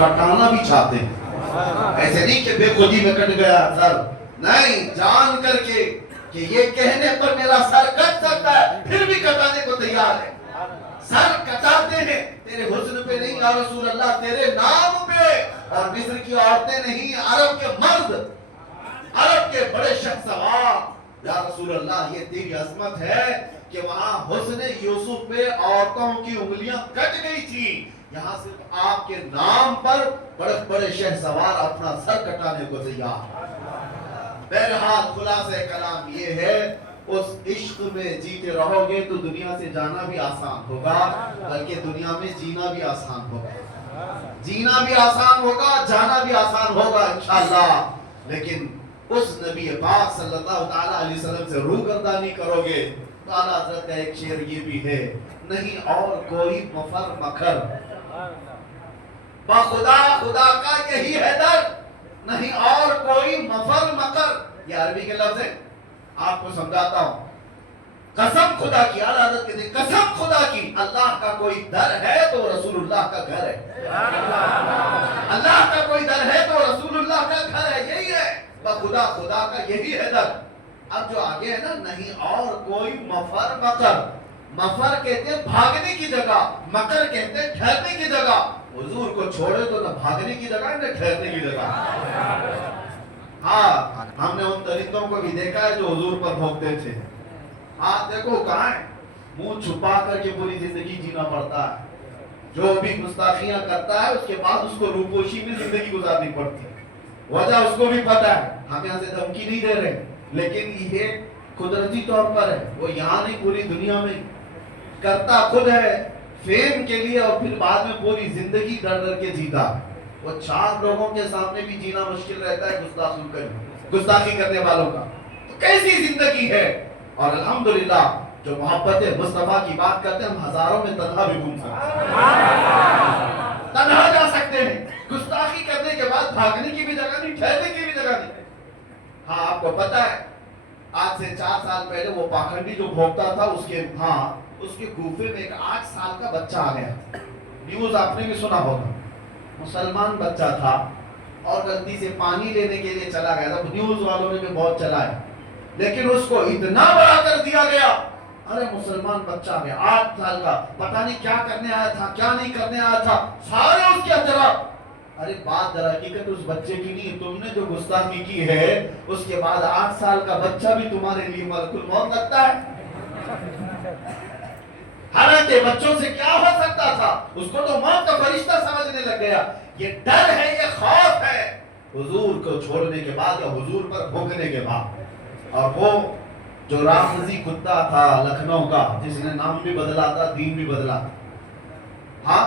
कटाना भी चाहते हैं। ऐसे नहीं कि बेखुदी में कट गया सर, नहीं, जान करके कि ये कहने पर मेरा सर कट सकता है फिर भी कटाने को तैयार है। सर कटाते हैं तेरे हुस्न पे नहीं या रसूल अल्लाह, तेरे नाम पे। और मिस्र की औरतें नहीं, अरब के मर्द, अरब के बड़े शख्सवार, या रसूल अल्लाह ये तेरी अजमत है कि वहां हुस्न यूसुफ पे औरतों की उंगलियां कट गई थी, यहाँ सिर्फ आपके नाम पर बड़े बड़े शहसवार अपना सर कटाने को तैयार। बहरहाल खुलासे कलाम ये है, उस इश्क में जीते रहोगे तो दुनिया से जाना भी आसान होगा, बल्कि दुनिया में जीना भी आसान होगा। जीना भी आसान होगा, जाना भी आसान होगा इंशाअल्लाह। लेकिन उस नबी पाक सल्लल्लाहु ताला अलैहि वसल्लम से रूगर्दानी करोगे तो आला हज़रत का एक शेर ये भी है, नहीं और कोई मफर मकर, खुदा खुदा का यही है दर, नहीं और कोई मफर मकर। ये अरबी के लफ्ज है, आपको समझाता हूं। कसम खुदा की, आला हज़रत कहते हैं कसम खुदा की, अल्लाह का कोई दर है तो रसूलुल्लाह का घर है। अल्लाह का कोई दर है तो रसूलुल्लाह का घर है, यही है खुदा खुदा का यही है दर। अब जो आगे है ना, नहीं और कोई मफर मकर, मफर कहते हैं भागने की जगह, मकर कहते हैं ठहरने की जगह। हुजूर को छोड़े तो ना भागने की जगह ना ठहरने की जगह। हाँ, हमने उन दरिंदों को भी देखा है जो हुजूर पर भौंकते थे। हाँ देखो कहाँ है, मुंह छुपा करके पूरी जिंदगी जीना पड़ता है। जो भी गुस्ताखियां करता है उसके बाद उसको रूपोशी में जिंदगी गुजारनी पड़ती है। वजह उसको भी पता है, हम यहाँ से धमकी नहीं दे रहे, लेकिन ये कुदरती तौर पर है। वो यहाँ नहीं, पूरी दुनिया में करता खुद है फेम के लिए, और फिर बाद में पूरी जिंदगी डर डर के जीता। वो चार लोगों के सामने भी जीना मुश्किल रहता है गुस्ताखी करने वालों का। तो कैसी जिंदगी है। और अल्हम्दुलिल्लाह जो मोहब्बत मुस्तफा की बात करते हैं, हम हजारों में तन्हा भी घूम सकते हैं, तन्हा जा सकते हैं। गुस्ताखी करने के बाद भागने की भी जगह नहीं, ठहरने की भी जगह नहीं। हाँ आपको पता है, आज से 4 साल पहले वो पाखंडी जो भोगता था उसके गूफे में एक 8 साल का बच्चा आ गया। न्यूज आपने भी सुना होगा, मुसलमान बच्चा था और गलती से पानी लेने के लिए चला गया था। न्यूज वालों ने भी बहुत चलाया, लेकिन उसको इतना बड़ा कर दिया गया। अरे मुसलमान बच्चा आ गया 8 साल का, पता नहीं क्या करने आया था क्या नहीं करने आया था, सारे उसके अंदर। अरे बात दर हकीकत उस बच्चे की नहीं, तुमने जो गुस्ताखी की है उसके बाद 8 साल का बच्चा भी तुम्हारे लिए मलकुल मौत लगता है। हालांकि बच्चों से क्या हो सकता था, उसको तो मौत का फरिश्ता समझने लग गया। ये डर है, ये खौफ है हुजूर को छोड़ने के बाद या हुजूर पर भोंकने के बाद। और वो जो रामजी कुत्ता था लखनऊ का, जिसने नाम भी बदला था दीन भी बदला था, हाँ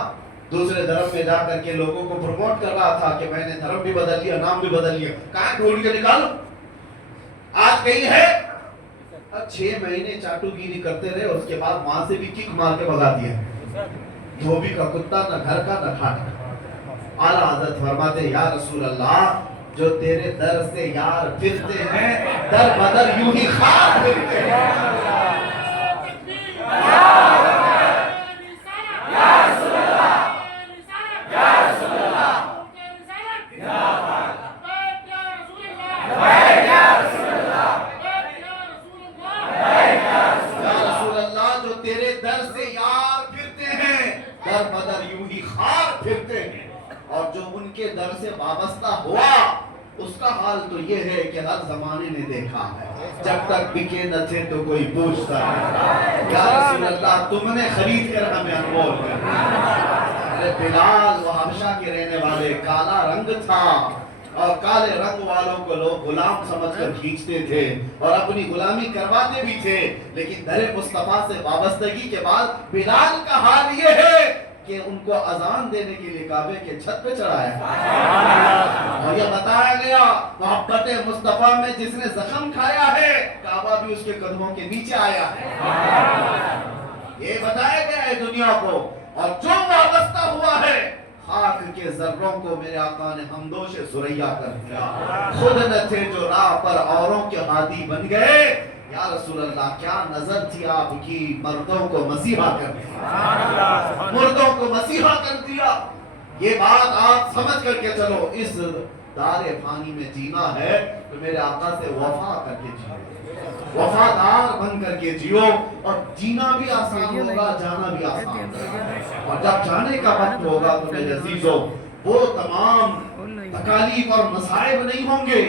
दूसरे धर्म में जा करके लोगों को प्रमोट कर रहा था कि मैंने धर्म भी बदल लिया नाम भी बदल लिया। कहाँ ढूंढ के निकालो, आज कहीं है। 6 महीने चाटुगिरी करते रहे, उसके बाद वहां से भी किक मार के भगा दिया। धोबी का कुत्ता, न घर का न खाने का। आला हज़रत फरमाते या रसूल अल्लाह, जो तेरे दर से यार फिरते हैं दर बदर यूं ही खाक फिरते हैं। और जो उनके दर से वाबस्ता हुआ उसका हाल तो ये है कि हर जमाने ने देखा है, जब तक बिके न थे तो कोई पूछता है या रसूल अल्लाह तुमने खरीद कर हमें अनमोल कर दिया। अरे बिलाल वो हबशा के रहने वाले, काला रंग था और काले रंग वालों को लोग गुलाम समझकर खींचते थे और अपनी गुलामी करवाते भी थे। लेकिन दरे मुस्तफा से वाबस्तगी के बाद बिलाल का हाल ये है कि उनको अजान देने के लिए काबे के छत पे चढ़ाया। और यह बताया गया मोहब्बत मुस्तफा में जिसने जख्म खाया है काबा भी उसके कदमों के नीचे आया है, ये बताया गया है दुनिया को। और जो वाबस्ता हुआ है खाक के जर्रों को मेरे आका ने हमदोश सुरैया कर दिया। खुद न थे जो राह पर औरों के हादी बन गए। या रसूल अल्लाह क्या नजर थी आपकी, मर्दों को मसीहा कर दिया, मुर्दों को मसीहा कर दिया। یہ بات آپ سمجھ کر کے چلو، اس دار فانی میں جینا ہے تو میرے آقا سے وفا کر کے جیو، وفادار بن کر کے جیو، اور جینا بھی آسان ہوگا، جانا بھی آسان ہوگا۔ اور جب جانے کا وقت ہوگا تو میرے عزیزوں وہ تمام تکالیف اور مصائب نہیں ہوں گے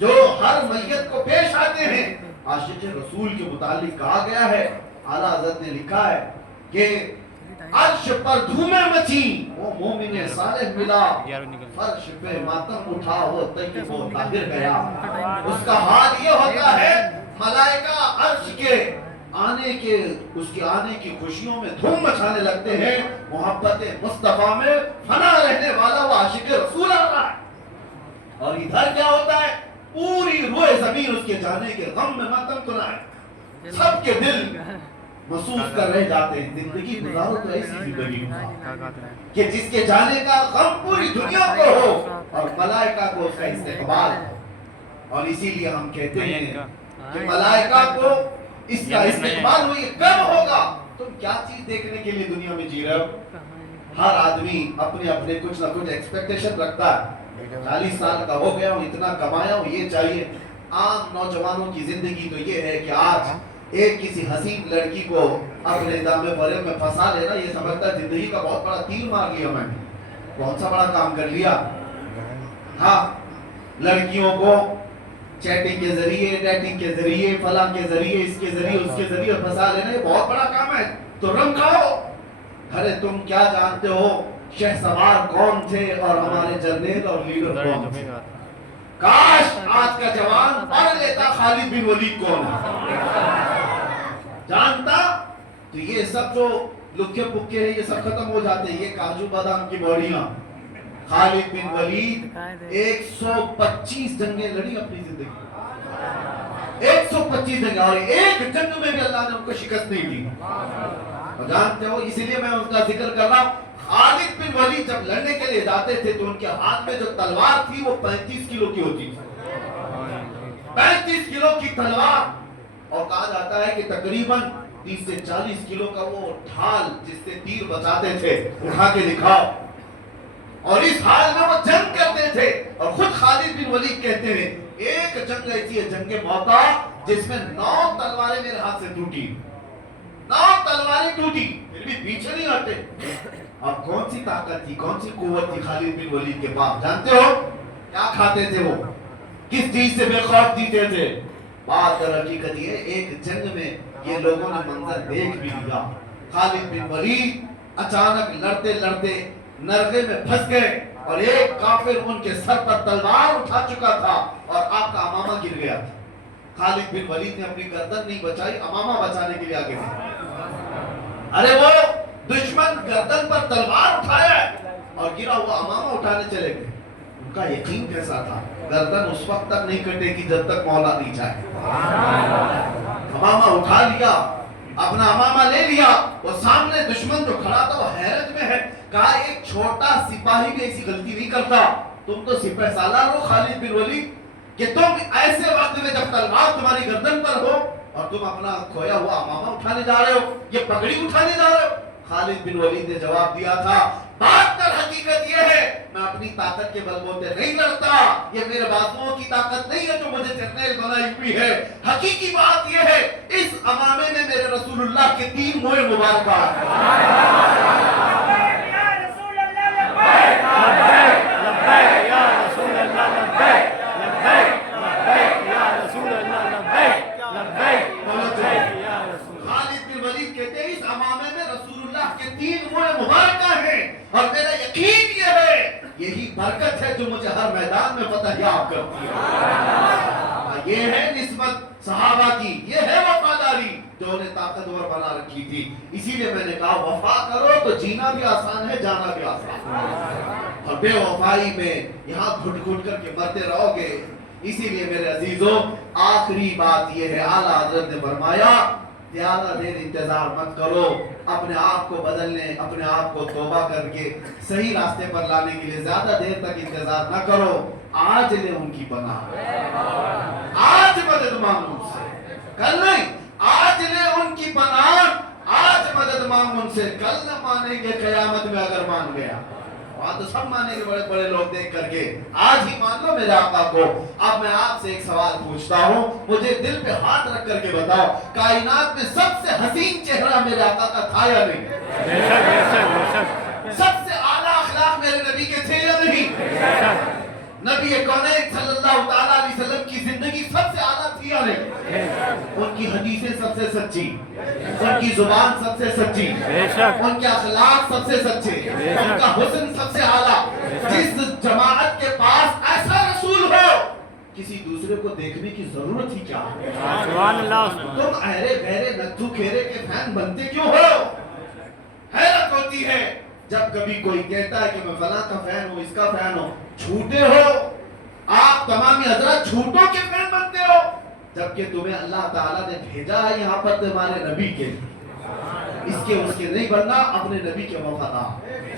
جو ہر میت کو پیش آتے ہیں۔ عاشق رسول کے متعلق کہا گیا ہے، اعلیٰ حضرت نے لکھا ہے کہ عرش پر دھومیں مچی وہ مومن صالح ملا، فرش پہ ماتم اٹھا وہ طیب و طاہر گیا۔ اس کا حال یہ ہوتا ہے ملائکہ عرش کے آنے کے، اس کے آنے کی خوشیوں میں دھوم مچانے لگتے ہیں، محبت مصطفیٰ میں فنا رہنے والا وہ عاشق رسول آ رہا ہے۔ اور ادھر کیا ہوتا ہے، پوری روئے زمین اس کے جانے کے غم میں ماتم کنا ہے، سب کے دل محسوس کر رہ جاتے ہیں۔ زندگی گزارو تو ایسی زندگی کہ جس کے جانے کا غم پوری دنیا کو ہو اور ملائکہ کو اس کا استقبال ہو۔ اور اسی لیے ہم کہتے ہیں کہ ملائکہ کو اس کا استقبال ہو، یہ کب ہوگا؟ تم کیا چیز دیکھنے کے لیے دنیا میں جی رہے ہو؟ ہر آدمی اپنے اپنے کچھ نہ کچھ ایکسپیکٹیشن رکھتا ہے، 40 سال کا ہو گیا ہوں، اتنا کمایا ہوں، یہ چاہیے۔ عام نوجوانوں کی زندگی تو یہ ہے کہ آج ایک کسی حسین لڑکی کو اپنے دام فریب میں پھنسا لینا، یہ سمجھتا ہے زندگی کا بہت بڑا تیر مار لیا میں نے، کون سا بڑا کام کر لیا۔ ہاں، لڑکیوں کو چیٹنگ کے ذریعے، ڈیٹنگ کے ذریعے، فلاں کے ذریعے، اس کے ذریعے، اس کے ذریعے پھنسا لینا، یہ بہت بڑا کام ہے، تو رنگ کھاؤ۔ ارے تم کیا جانتے ہو شہ سوار کون تھے اور ہمارے جرنیل اور لیڈر کون تھے؟ کاش آج کا جوان پڑھ لیتا خالد بن ولید کون ہے، جانتا تو یہ سب جو لکھے پکے ہیں یہ سب ختم ہو جاتے ہیں۔ یہ کاجو بادام کی بوڑیاں، خالد بن ولید 125 جنگیں لڑی اپنی زندگی، 125 جنگیں، اور ایک جنگ میں بھی اللہ نے ان کو شکست نہیں دی۔ اور جانتے ہو اسی لیے میں اس کا ذکر کر رہا ہوں، خالد بن ولید جب لڑنے کے لیے جاتے تھے تو ان کے ہاتھ میں جو تلوار تھی وہ 35 کلو کی ہوتی تھی، 35 کلو کی تلوار، اور کہا جاتا ہے کہ تقریباً 30 سے 40 کلو کا وہ ڈھال جس سے تیر بچاتے تھے، اٹھا کے دکھاؤ، اور اس حال میں وہ جنگ کرتے تھے۔ اور خود خالد بن ولید کہتے ہیں ایک جنگ ایسی ہے، جنگ موقع، جس میں 9 تلواریں میرے ہاتھ سے ٹوٹی، 9 تلواریں ٹوٹی، پھر بھی پیچھے نہیں ہٹے۔ اب کون سی طاقت تھی، کون سی قوت تھی خالد بن ولید کے پاس؟ جانتے ہو کیا کھاتے تھے وہ، کس چیز سے بے خوف جیتے تھے؟ بات در حقیقت یہ ایک جنگ میں یہ لوگوں نے منظر دیکھ بھی لیا، خالد بن ولید اچانک لڑتے لڑتے نرغے میں پھنس گئے، اور ایک کافر ان کے سر پر تلوار اٹھا چکا تھا اور آپ کا امامہ گر گیا تھا۔ خالد بن ولید نے اپنی گردن نہیں بچائی، امامہ بچانے کے لیے آگے تھے۔ ارے وہ دشمن گردن پر تلوار اٹھایا اور گرا ہوا امامہ اٹھانے چلے گئے۔ ان کا یقین کیسا تھا، گردن اس وقت تک نہیں کٹے گی جب تک مولا نہیں چاہے۔ امامہ اٹھا لیا، اپنا امامہ لے لیا، وہ سامنے دشمن جو کھڑا تھا وہ حیرت میں ہے، کہا ایک چھوٹا سپاہی بھی ایسی غلطی نہیں کرتا، تم تو سپہ سالار ہو خالد بن ولید، کہ تم ایسے وقت میں جب تلوار تمہاری گردن پر ہو اور تم اپنا کھویا ہوا امامہ اٹھانے جا رہے ہو، یہ پگڑی اٹھانے جا رہے ہو۔ خالد بن ولید نے جواب دیا تھا، بات در حقیقت یہ ہے میں اپنی طاقت کے بلبوتے نہیں لڑتا، یہ میرے بازوؤں کی طاقت نہیں ہے جو مجھے جرنیل بنائی ہوئی ہے، حقیقی بات یہ ہے اس امامے میں میرے رسول اللہ کے 3 موئے مبارکہ اور میرا یقین یہ ہے یہی برکت ہے جو مجھے ہر میدان میں فتح یاب کرتی ہے۔ یہ ہے نسبت صحابہ کی، یہ ہے وفاداری جو انہیں طاقتور بنا رکھی تھی۔ اسی لیے میں نے کہا وفا کرو تو جینا بھی آسان ہے، جانا بھی آسان ہے، اور بے وفائی میں یہاں گھٹ گھٹ کر کے مرتے رہو گے۔ اسی لیے میرے عزیزوں آخری بات یہ ہے، اعلیٰ حضرت نے فرمایا زیادہ دیر انتظار مت کرو، اپنے آپ کو بدلنے، اپنے آپ کو توبہ کر کے صحیح راستے پر لانے کے لیے زیادہ دیر تک انتظار نہ کرو، آج لے ان کی پناہ، آج مدد مانگ ان سے، کل نہیں، آج لے ان کی پناہ، آج مدد مانگ ان سے، کل نہ مانیں گے قیامت میں اگر مان گیا۔ वहां तो सब मानेंगे बड़े बड़े लोग देख करके, आज ही मान लो मेरे आका को। अब मैं आपसे एक सवाल पूछता हूँ, मुझे दिल पे हाथ रख करके बताओ, कायनात में सबसे हसीन चेहरा मेरे आका का था या नहीं? बेशक बेशक बेशक। सबसे आला अखलाक मेरे नबी के थे या नहीं? नबी कौनैन सल्लल्लाहु ताला अलैहि वसल्लम की जिंदगी सबसे आला थी या नहीं? उनकी हदीसें सबसे सच्ची, उनकी जुबान सबसे सच्ची, बेशक उनके अखलाक सबसे सच्चे, उनका हुस्न सबसे आला। जिस जमाअत के पास ऐसा रसूल हो, किसी दूसरे को देखने की जरूरत ही क्या है? सुभान अल्लाह। तुम अहरे गहरे नत्थु खेरे के फैन बनते क्यों हो? हैरत होती है जब कभी कोई कहता है कि मैं फलां का फैन हूं, इसका फैन हूं। झूठे हो आप, तमामी हजरत झूठों के फैन बनते हो, जबकि तुम्हें अल्लाह ताला ने भेजा है यहाँ पर तुम्हारे नबी के लिए। इसके उसके नहीं बनना, अपने नबी के वफादार।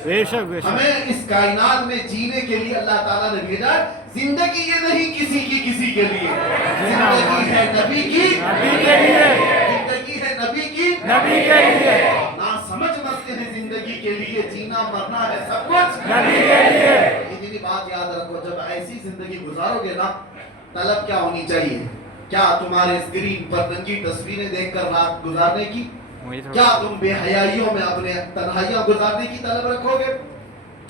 बेशक बेशक। हमें इस कायनात में जीने के लिए अल्लाह ताला ने भेजा। जिंदगी ये नहीं किसी के लिए, जिंदगी है नबी की, नबी के लिए। जिंदगी है नबी की, नबी के लिए। ना समझ मरते हैं जिंदगी के लिए, जीना मरना है सब कुछ नबी के लिए। इतनी बात याद रखो, जब ऐसी जिंदगी गुजारोगे ना, तलब क्या होनी चाहिए? क्या तुम्हारे स्क्रीन पर नंगी तस्वीरें देखकर रात गुजारने की? क्या तुम बेहयाइयों में अपने तन्हाइयां गुजारने की तलब रखोगे?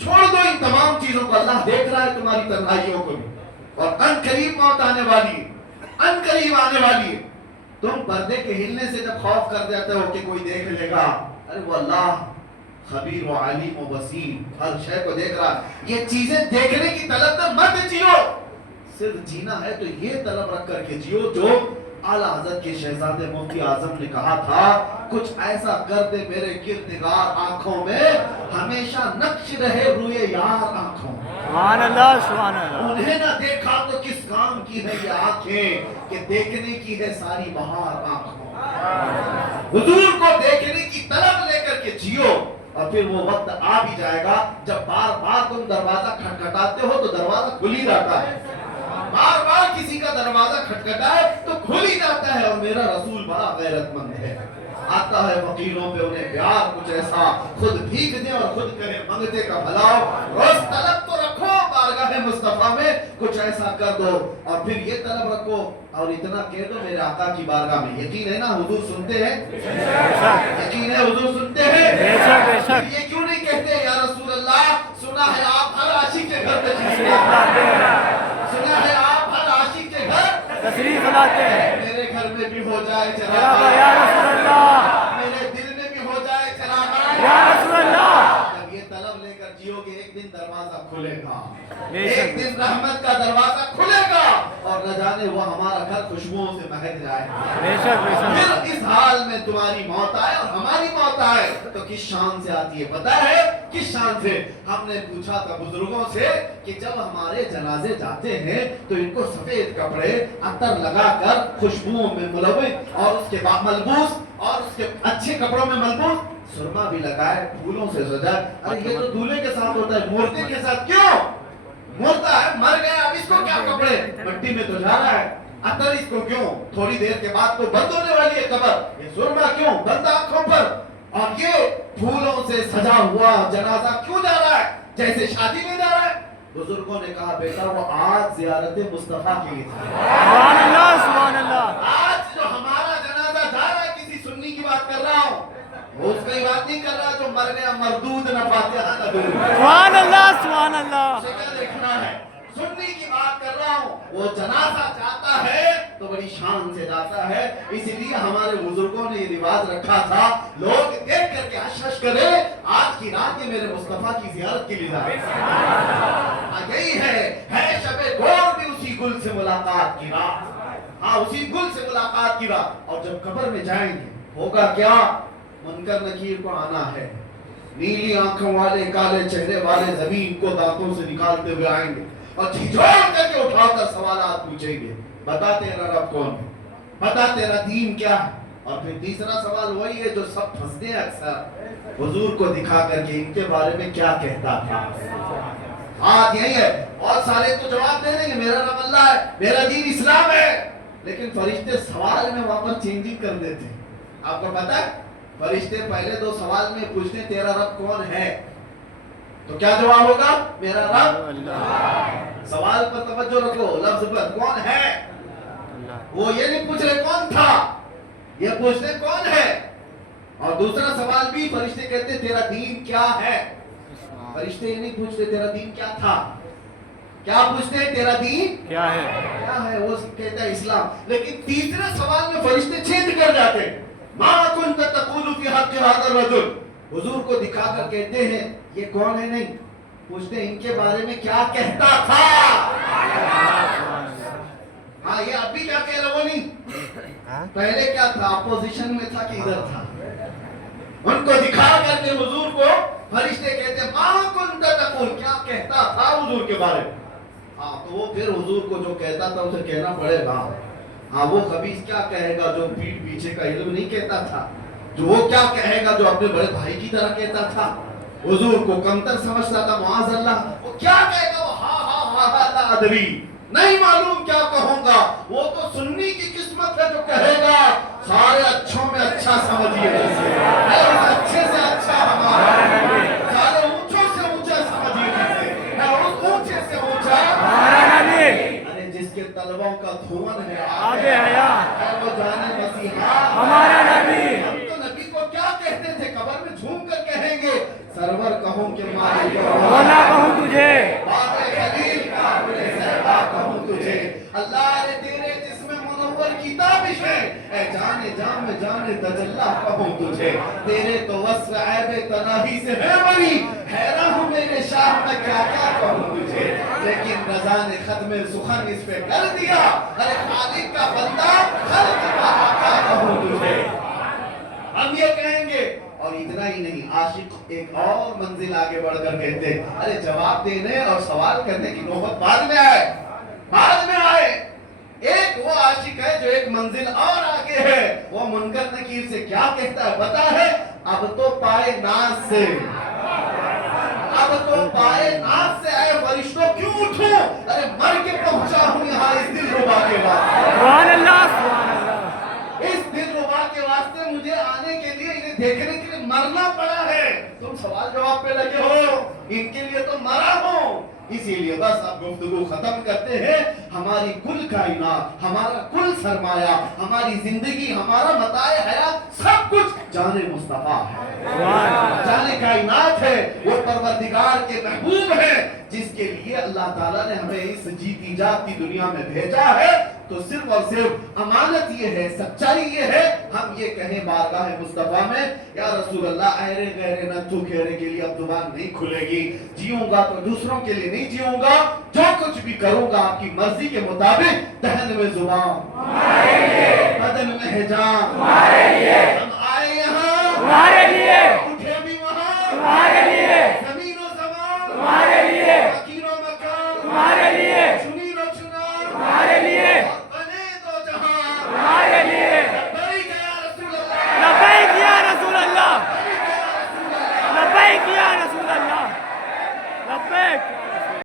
छोड़ दो इन तमाम चीजों को, अल्लाह देख रहा है तुम्हारी तन्हाइयों को भी। और अनकरीब मौत आने वाली है, अनकरीब आने वाली है। तुम पर्दे के हिलने से जब खौफ कर जाते हो कि कोई देख लेगा, अरे वो अल्लाह खबीर व अलीम व बसीर हर शय को देख रहा है। ये चीजें देखने की तलब में मत जियो, सिर्फ जीना है तो ये तलब रख करके जियो जो आला हज़रत के शहजादे मुफ्ती आजम ने कहा था, कुछ ऐसा कर दे मेरे किरदगार आंखों में, हमेशा नक्श रहे रुए यार आंखों। सुभान अल्लाह सुभान अल्लाह। उन्हें ना देखा तो किस काम की है ये आंखें, कि देखने की है सारी बहार आंखों। हुजूर को देखने की तलब लेकर के जियो, और फिर वो वक्त आ भी जाएगा जब बार बार तुम दरवाजा खटखटाते हो तो दरवाजा खुल ही जाता है। बार बार किसी का दरवाजा खटखटाए तो खुल ही जाता है। और मेरा रसूल बड़ा गैरतमंद है, आता है फकीरों पे उन्हें प्यार कुछ ऐसा, खुद भीख दे और खुद करे मंगते का भलाओ। रोज तलब तो रखो बारगाह मुस्तफा में, कुछ ऐसा कर दो। और फिर ये तलब रखो और इतना कह दो मेरे आका की बारगाह में। यकीन है ना हुजूर सुनते हैं? यकीन है हुजूर सुनते हैं? बेशक बेशक। ये क्यों नहीं कहते या रसूल अल्लाह, सुना है आप हर आशिक के घर तशरीफ लाते हैं, सुना है आप हर आशिक के घर तशरीफ लाते हैं। मेरे घर में भी हो जाए चरागा या रसूल अल्लाह, मेरे दिल में भी हो जाए चरागा या रसूल अल्लाह। जब ये तलब लेकर जियोगे, एक दिन दरवाजा खुलेगा, बेशक। एक दिन रहमत का दरवाजा खुलेगा, और न जाने वो हमारा घर खुशबुओं से महक जाएगा। बेशक बेशक। फिर इस हाल में तुम्हारी मौत आए और हमारी मौत आए तो किस शान से आती है पता है? किस शान से? हमने पूछा था बुजुर्गों से कि जब हमारे जनाजे जाते हैं तो इनको सफेद कपड़े अत्तर लगाकर खुशबुओं में मुलव्वस और उसके बाद मलबूस और उसके अच्छे कपड़ों में मलबूस सुरमा भी लगाए, फूलों से सजाए। अरे ये तो दूल्हे के साथ होता है, मूर्ति के साथ क्यों? मुर्दा है, मर गया, अब इसको क्या कपड़े, मिट्टी में तो जा रहा है। अतर इसको क्यों? थोड़ी देर के बाद तो बंद होने वाली है कब्र। ये सुरमा क्यों? बंद आंखों पर। और ये फूलों से सजा हुआ जनाजा क्यों जा रहा है? जैसे शादी में जा रहा है। बुजुर्गों ने कहा बेटा वो आज ज़ियारत मुस्तफा की है। सुभान अल्लाह सुभान अल्लाह। आज जो हमारा जनाजा जा रहा है, किसी सुन्नी की बात कर रहा हूँ, वो उसकी बात नहीं कर रहा जो मर गया मरदूद न फातिहा न दूद। सुभान अल्लाह सुभान अल्लाह। उसे क्या देखना है? सुन्नी की बात कर रहा हूँ। वो जनाजा जाता है तो बड़ी शान से जाता है, इसलिए हमारे बुजुर्गों ने ये रिवाज रखा था, लोग देख करके हश करे आज की रात ये मेरे मुस्तफा की जियारत के लिए जा रहे हैं। यही है शबे गौर भी उसी गुल से मुलाकात की रात। हाँ, उसी गुल से मुलाकात की रात। और जब कब्र में जाएंगे होगा क्या? मुनकर नकीर को आना है, नीली आंखों वाले काले चेहरे वाले जमीन को दांतों से निकालते हुए आएंगे और झिझोड़ करके उठाकर सवालात पूछेंगे, बता तेरा रब कौन है, बता तेरा दीन क्या है। और फिर तीसरा सवाल वही है जो सब फंसते हैं अक्सर, हुजूर को दिखा करके इनके बारे में क्या कहता था। हाँ यही है। और सारे तो जवाब दे देंगे मेरा रब अल्लाह है, मेरा दीन इस्लाम है, लेकिन फरिश्ते सवाल में वहां पर चेंजिंग कर देते हैं। आपको पता है फरिश्ते पहले दो सवाल में पूछते तेरा रब कौन है, तो क्या जवाब होगा? मेरा रब। अल्लाह सवाल पर तवज्जो रखो, लफ्ज पर, कौन है? अल्लाह वो ये नहीं पूछ रहे कौन था, ये पूछ रहे कौन है। और दूसरा सवाल भी फरिश्ते कहते तेरा दीन क्या है। फरिश्ते ये नहीं पूछते तेरा दीन क्या था, क्या पूछते हैं? तेरा दीन क्या है? क्या है? वो कहता है इस्लाम। लेकिन तीसरे सवाल में फरिश्ते छेद कर जाते हैं। मा कुंत तक़ूलु फी हक़्क़ि हाज़ा रजुल, हुजूर को दिखाकर कहते हैं ये कौन है, नहीं पूछते इनके बारे में क्या कहता था। हाँ, ये अभी क्या कह रहे वो नहीं, पहले क्या था, अपोजिशन में था कि इधर था। उनको दिखा करके हुजूर को फरिश्ते कहते मा कुंत तक़ूल, क्या कहता था हुजूर के बारे में। हाँ, तो वो फिर हुजूर को जो कहता था उसे कहना पड़ेगा। हाँ, वो खबीस क्या कहेगा जो पीठ पीछे का इल्म नहीं कहता था, जो वो क्या कहेगा जो अपने बड़े भाई की तरह कहता था, हुजूर को कमतर समझता था, मुआज़ल्लाह, वो क्या कहेगा, वो हा हा हा हा ला अदरी, नहीं मालूम क्या कहूंगा। वो तो सुन्नी की किस्मत है जो कहेगा सारे अच्छों में अच्छा समझिए, है उस अच्छे से अच्छा हमारा, सारे ऊंचों से ऊंचा समझिए, है उस ऊंचे से ऊंचा हमारा नबी, अरे जिसके तलबों का धुआं है आगे हया, है वो जाने मसीहा हमारा नबी। हम तो नबी को क्या कहते थे, कब्र में झूम कर कहेंगे सरवर कहूं कि मालिक मौला कहूं तुझे, बाबे खलील काबिले सहबा कहूं तुझे, अल्लाह रे तेरे जिस्म मुनव्वर की ताबिश है, ऐ जाने जाम में जाने तजल्ला कहूं तुझे, तेरे तो वस्फ ऐबे तनाही से है बरी, हैरान हूं मेरे शाह में क्या क्या कहूं तुझे, लेकिन रज़ा ने खत्म सुखन इस पे कर दिया, अरे खालिक का बंदा खल्क का आका कहूं तुझे। हम ये कहेंगे, और इतना ही नहीं, आशिक एक और मंजिल आगे बढ़कर कहते हैं, अरे जवाब देने और सवाल करने की नौबत बाद में आए, बाद में आए। एक वो आशिक है जो एक मंजिल और आगे है, वो मुनकर नकीर से क्या कहता है पता है, अब तो पाए नाज से, अब तो पाए नाज से आए फरिश्तों क्यों उठूं, अरे मर के पहुंचा हूं यहाँ इस दिलरुबा के वास्ते, सुभान अल्लाह, सुभान अल्लाह। इस दिलरुबा के वास्ते मुझे आने के लिए, इन्हें देखने के लिए मरना पड़ा है। तुम सवाल जवाब पे लगे हो, इनके लिए तो मरा हो। इसीलिए बस अब गुफ्तगू खत्म करते हैं। हमारी कुल कायनात, हमारा कुल सरमाया, हमारी जिंदगी, हमारा मताए हयात, सब कुछ जाने मुस्तफा है, जाने कायनात है, वो परवरदिगार के महबूब है, जिसके लिए अल्लाह ताला ने हमें इस जीती जागती दुनिया में भेजा है। तो सिर्फ और सिर्फ अमानत ये है, सच्चाई ये है, हम ये कहें बारगाह मुस्तफा में, या रसूल अल्लाह अरे गहरे न तू घेरे के लिए अब जुबान नहीं खुलेगी, जीऊंगा तो दूसरों के लिए नहीं जीऊंगा, जो कुछ भी करूंगा आपकी मर्जी के मुताबिक, दहन में जुबान, बदन में हिजाम,